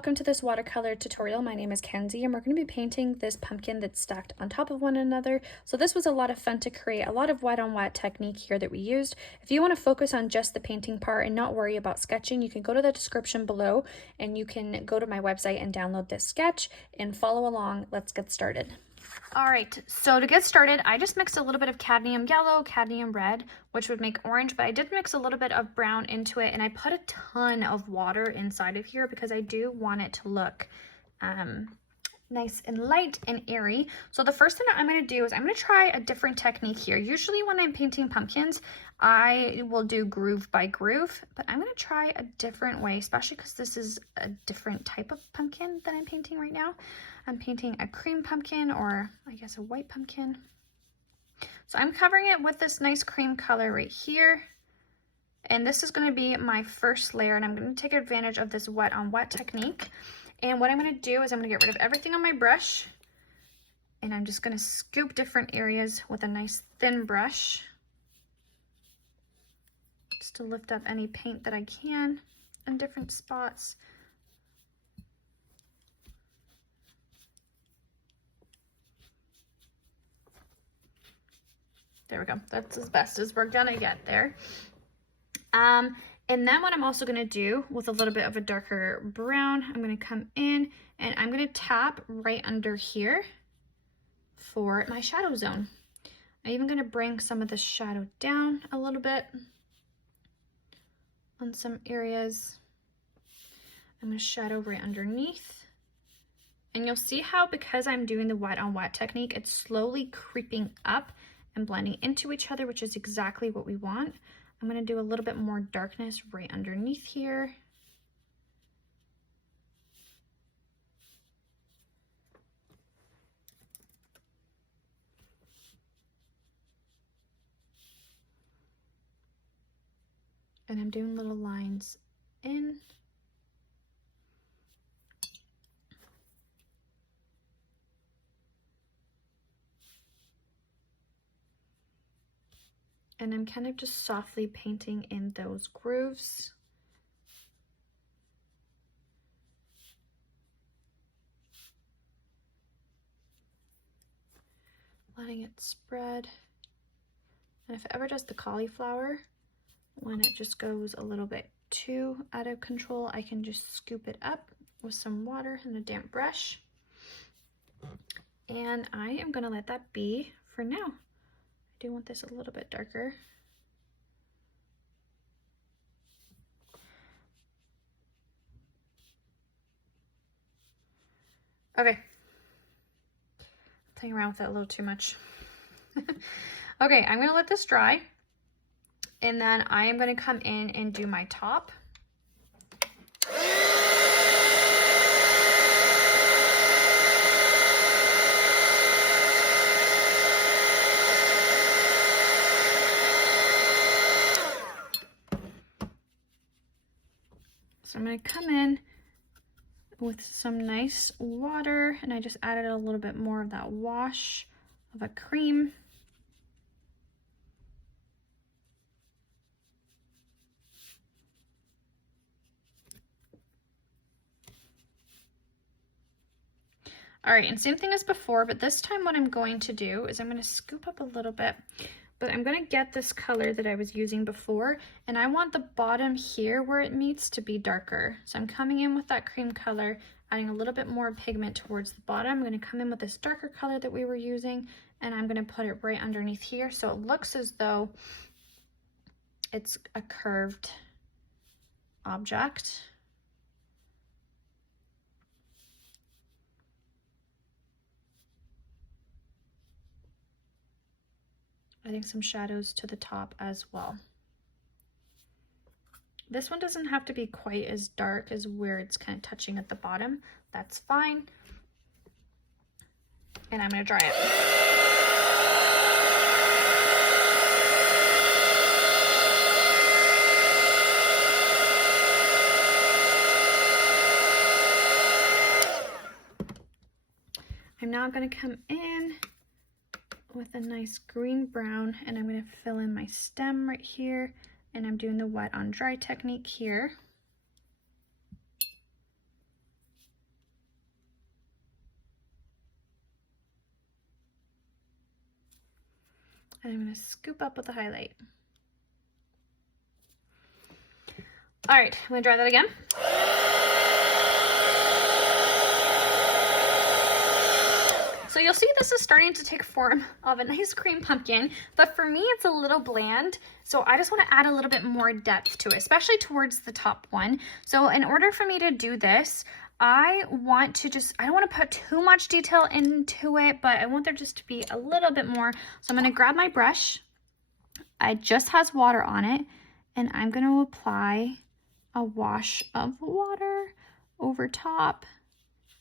welcome to this watercolor tutorial. My name is Kenzie and we're going to be painting this pumpkin that's stacked on top of one another. So this was a lot of fun to create, a lot of wet on wet technique here that we used. If you want to focus on just the painting part and not worry about sketching, you can go to the description below and you can go to my website and download this sketch and follow along. Let's get started. All right, so to get started, I just mixed a little bit of cadmium yellow, cadmium red, which would make orange, but I did mix a little bit of brown into it, and I put a ton of water inside of here because I do want it to look nice and light and airy. So the first thing that I'm going to do is I'm going to try a different technique here. Usually when I'm painting pumpkins, I will do groove by groove, but I'm going to try a different way, especially because this is a different type of pumpkin that I'm painting right now. I'm painting a cream pumpkin, or I guess a white pumpkin. So I'm covering it with this nice cream color right here. And this is going to be my first layer, and I'm going to take advantage of this wet on wet technique. And what I'm going to do is I'm going to get rid of everything on my brush, and I'm just going to scoop different areas with a nice thin brush just to lift up any paint that I can in different spots. There we go. That's as best as we're gonna get there. And then what I'm also gonna do with a little bit of a darker brown, I'm gonna come in and I'm gonna tap right under here for my shadow zone. I'm even gonna bring some of the shadow down a little bit on some areas. I'm gonna shadow right underneath. And you'll see how, because I'm doing the wet on wet technique, it's slowly creeping up and blending into each other, which is exactly what we want. I'm going to do a little bit more darkness right underneath here. And I'm doing little lines in. And I'm kind of just softly painting in those grooves. Letting it spread. And if it ever does the cauliflower, when it just goes a little bit too out of control, I can just scoop it up with some water and a damp brush. And I am going to let that be for now. I do want this a little bit darker. Okay. Playing around with that a little too much. Okay, I'm gonna let this dry. And then I am gonna come in and do my top. So I'm going to come in with some nice water, and I just added a little bit more of that wash of a cream. All right, and same thing as before, but this time what I'm going to do is I'm going to scoop up a little bit. But I'm going to get this color that I was using before, and I want the bottom here where it meets to be darker. So I'm coming in with that cream color, adding a little bit more pigment towards the bottom. I'm going to come in with this darker color that we were using, and I'm going to put it right underneath here so it looks as though it's a curved object. Adding some shadows to the top as well. This one doesn't have to be quite as dark as where it's kind of touching at the bottom. That's fine. And I'm going to dry it. I'm now going to come in with a nice green brown, and I'm going to fill in my stem right here, and I'm doing the wet on dry technique here. And I'm going to scoop up with the highlight. All right, I'm going to dry that again. So you'll see this is starting to take form of a nice cream pumpkin, but for me it's a little bland, so I just want to add a little bit more depth to it, especially towards the top one. So in order for me to do this, I don't want to put too much detail into it, but I want there just to be a little bit more. So I'm going to grab my brush. It just has water on it, and I'm going to apply a wash of water over top.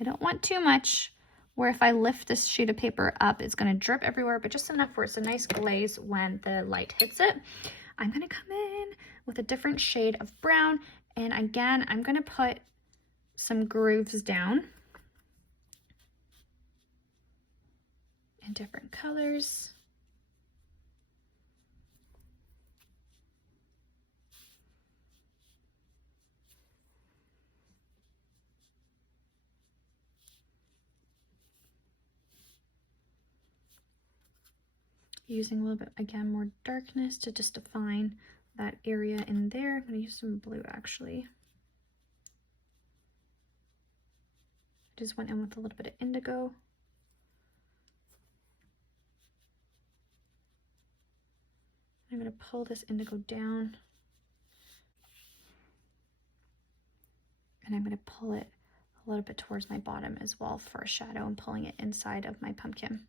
I don't want too much, where if I lift this sheet of paper up, it's going to drip everywhere, but just enough where it's a nice glaze when the light hits it. I'm going to come in with a different shade of brown, and again, I'm going to put some grooves down in different colors. Using a little bit, again, more darkness to just define that area in there. I'm going to use some blue, actually. I just went in with a little bit of indigo. I'm going to pull this indigo down. And I'm going to pull it a little bit towards my bottom as well for a shadow, and pulling it inside of my pumpkin.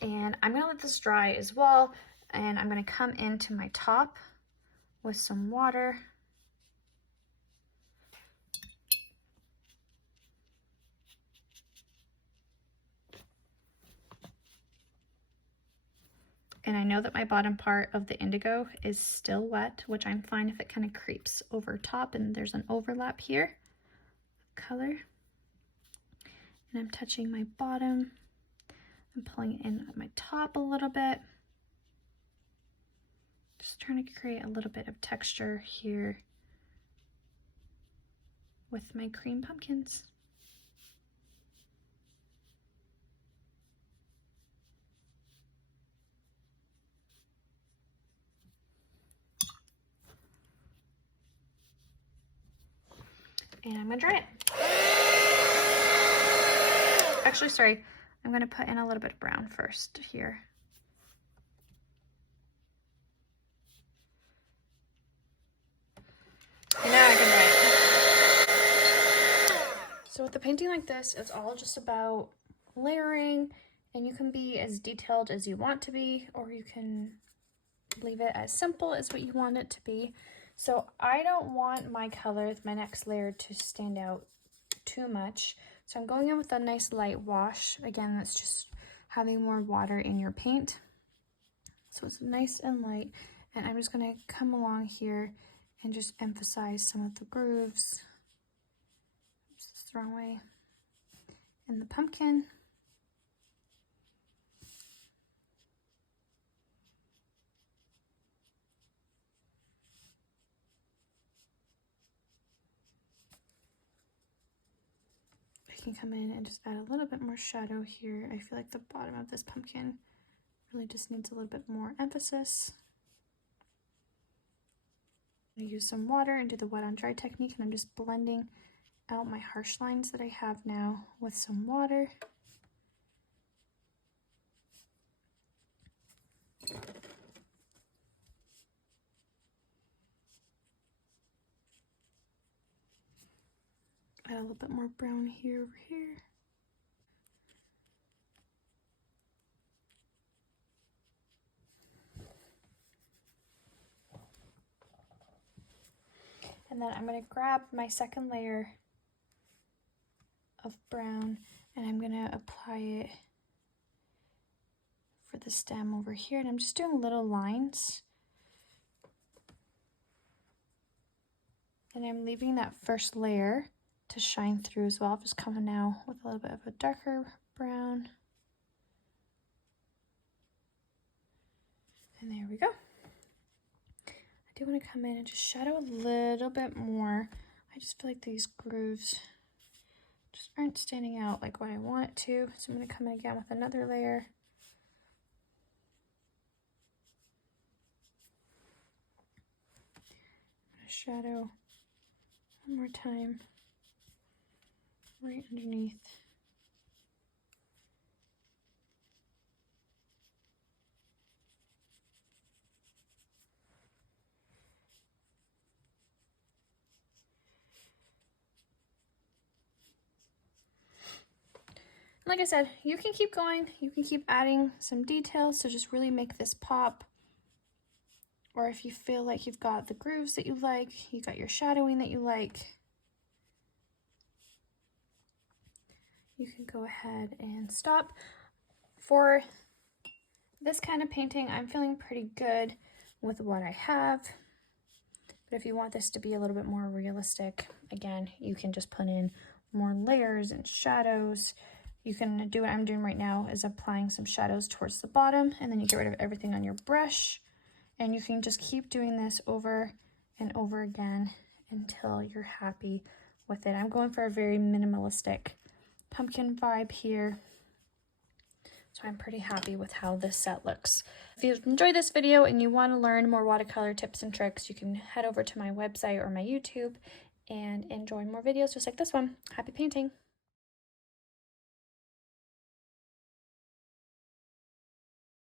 And I'm going to let this dry as well, and I'm going to come into my top with some water. And I know that my bottom part of the indigo is still wet, which I'm fine if it kind of creeps over top and there's an overlap here of color. And I'm touching my bottom. I'm pulling it in at my top a little bit. Just trying to create a little bit of texture here with my cream pumpkins. And I'm gonna dry it. Actually, sorry, I'm gonna put in a little bit of brown first here. And now I can dry it. So with a painting like this, it's all just about layering, and you can be as detailed as you want to be, or you can leave it as simple as what you want it to be. So I don't want my color, my next layer, to stand out too much. So I'm going in with a nice light wash. Again, that's just having more water in your paint. So it's nice and light. And I'm just going to come along here and just emphasize some of the grooves. Just throw away in the pumpkin. I can come in and just add a little bit more shadow here. I feel like the bottom of this pumpkin really just needs a little bit more emphasis. I use some water and do the wet on dry technique, and I'm just blending out my harsh lines that I have now with some water. Add a little bit more brown here over here. And then I'm going to grab my second layer of brown, and I'm going to apply it for the stem over here. And I'm just doing little lines. And I'm leaving that first layer to shine through as well. I'll just come in now with a little bit of a darker brown. And there we go. I do want to come in and just shadow a little bit more. I just feel like these grooves just aren't standing out like what I want it to. So I'm going to come in again with another layer shadow one more time right underneath. Like I said, you can keep going, you can keep adding some details to just really make this pop. Or if you feel like you've got the grooves that you like, you got your shadowing that you like, you can go ahead and stop. For this kind of painting, I'm feeling pretty good with what I have. But if you want this to be a little bit more realistic, again, you can just put in more layers and shadows. You can do what I'm doing right now, is applying some shadows towards the bottom, and then you get rid of everything on your brush. And you can just keep doing this over and over again until you're happy with it. I'm going for a very minimalistic pumpkin vibe here. So I'm pretty happy with how this set looks. If you enjoyed this video and you want to learn more watercolor tips and tricks, you can head over to my website or my YouTube and enjoy more videos just like this one. Happy painting!